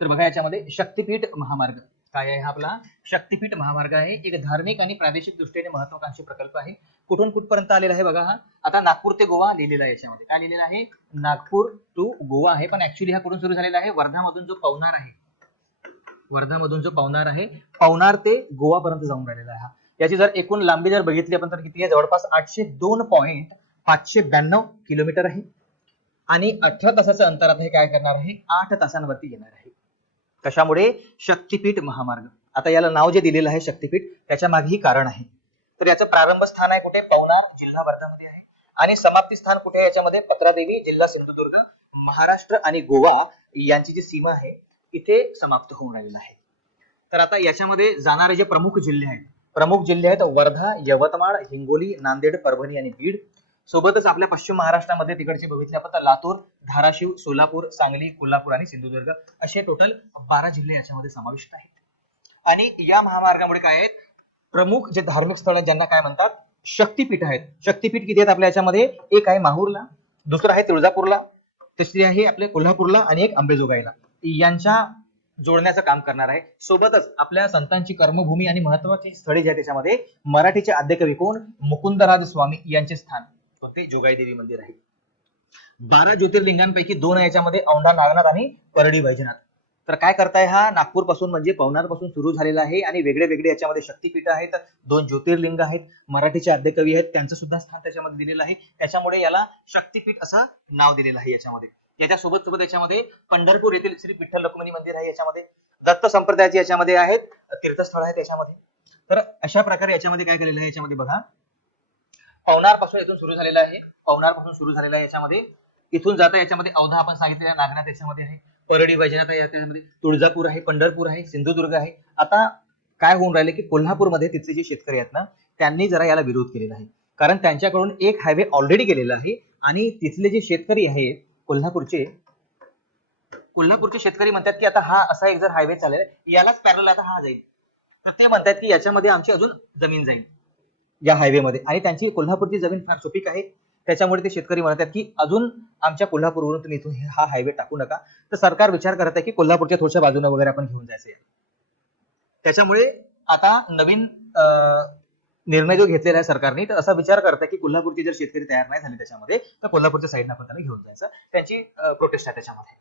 तर बघा याच्यामध्ये शक्तीपीठ महामार्ग. काय आहे हा आपला? शक्तीपीठ महामार्ग आहे. एक धार्मिक आणि प्रादेशिक दृष्टीने महत्वाकांक्षी प्रकल्प आहे. कुठून कुठपर्यंत आलेला आहे बघा हा? आता नागपूर ते गोवा लिहिलेला आहे याच्यामध्ये. काय लिहिलेलं आहे? नागपूर टू गोवा आहे. पण ऍक्च्युली हा कुठून सुरू झालेला आहे? वर्धामधून जो पवनार आहे. वर्धामधून जो पवनार आहे पवनार ते गोवा पर्यंत जाऊन राहिलेला आहे हा. याची जर एकूण लांबी जर बघितली आपण तर किती आहे? जवळपास आठशे दोन पॉईंट पाचशे ब्याण्णव किलोमीटर आहे. आणि अठरा तासाचं अंतर आता हे काय करणार आहे? आठ तासांवरती येणार आहे. कशामुळे? शक्तीपीठ महामार्ग. आता याला नाव जे दिलेलं आहे शक्तीपीठ त्याच्यामागे ही कारण आहे. तर याचं प्रारंभ स्थान आहे कुठे? पवनार जिल्हा वर्धामध्ये आहे. आणि समाप्ती स्थान कुठे याच्यामध्ये? पत्रादेवी जिल्हा सिंधुदुर्ग महाराष्ट्र आणि गोवा यांची जी सीमा आहे इथे समाप्त होऊन राहिलेलं आहे. तर आता याच्यामध्ये जाणारे जे प्रमुख जिल्हे आहेत प्रमुख जिल्हे आहेत वर्धा यवतमाळ हिंगोली नांदेड परभणी आणि बीड. सोबतच आपल्या पश्चिम महाराष्ट्रामध्ये तिकडचे बघितले आपण तर लातूर धाराशिव सोलापूर सांगली कोल्हापूर आणि सिंधुदुर्ग असे टोटल बारा जिल्हे याच्यामध्ये समाविष्ट आहेत. आणि या महामार्गामुळे काय आहेत? प्रमुख जे धार्मिक स्थळ आहेत ज्यांना काय म्हणतात? शक्तीपीठ आहेत. शक्तीपीठ किती आहेत आपल्या याच्यामध्ये? एक आहे माहूरला दुसरं आहे तुळजापूरला तिसरी आहे आपल्या कोल्हापूरला आणि एक अंबेजोगाईला यांच्या जोडण्याचं काम करणार आहे. सोबतच आपल्या संतांची कर्मभूमी आणि महत्वाची स्थळे जी आहेत त्याच्यामध्ये मराठीचे आद्यकवी कोण मुकुंदराज स्वामी यांचे स्थान. कोणते? जोगाई देवी मंदिर आहे. बारा ज्योतिर्लिंगांपैकी दोन आहे याच्यामध्ये औंढा नागनाथ आणि परडी वैजनाथ. तर काय करताय हा? नागपूरपासून म्हणजे पवनारपासून सुरू झालेला आहे आणि वेगळे वेगळे याच्यामध्ये शक्तीपीठ आहेत दोन ज्योतिर्लिंग आहेत मराठीचे आद्यकवी आहेत त्यांचं सुद्धा स्थान त्याच्यामध्ये दिलेलं आहे. त्याच्यामुळे याला शक्तीपीठ असं नाव दिलेलं आहे याच्यामध्ये. याच्या सोबत सोबत याच्यामध्ये पंढरपूर येथील श्री विठ्ठल रुक्मिणी मंदिर आहे याच्यामध्ये. दत्त संप्रदायाचे याच्यामध्ये आहेत तीर्थस्थळ आहेत याच्यामध्ये. तर अशा प्रकारे याच्यामध्ये काय केलेलं आहे याच्यामध्ये बघा. पवनारपासून इथून सुरू झालेलं आहे. पवनारपासून सुरू झालेलं आहे याच्यामध्ये. इथून जाता याच्यामध्ये औधा आपण सांगितलेला नागनाथ याच्यामध्ये आहे. परडी वैजनाथ आहे त्याच्यामध्ये. तुळजापूर आहे पंढरपूर आहे सिंधुदुर्ग आहे. आता काय होऊन राहिले की कोल्हापूरमध्ये तिथले जे शेतकरी आहेत ना त्यांनी जरा याला विरोध केलेला आहे. कारण त्यांच्याकडून एक हायवे ऑलरेडी गेलेला आहे आणि तिथले जे शेतकरी आहेत कोल्हापूरचे कोल्हापूरचे शेतकरी म्हणतात की आता हा असा एक जर हायवे चालेल यालाच पॅरल आता हा जाईल. तर ते म्हणतात की याच्यामध्ये आमची अजून जमीन जाईल. या हायवे मध्ये आणि त्यांची कोल्हापूरची जमीन फार सुपीक आहे. त्याच्यामुळे ते शेतकरी म्हणतात की अजून आमच्या कोल्हापूरवरून तुम्ही इथून हा हायवे टाकू नका. तर सरकार विचार करत आहे की कोल्हापूरच्या थोडच्या बाजूने वगैरे आपण घेऊन जायचं त्याच्यामुळे आता नवीन अं, निर्णय जो घेतलेला आहे सरकारने तर असा विचार करत आहे की कोल्हापूरचे जर शेतकरी तयार नाही झाले त्याच्यामध्ये तर कोल्हापूरच्या साईडने आपण त्यांना घेऊन जायचं. त्यांची प्रोटेस्ट आहे त्याच्यामध्ये.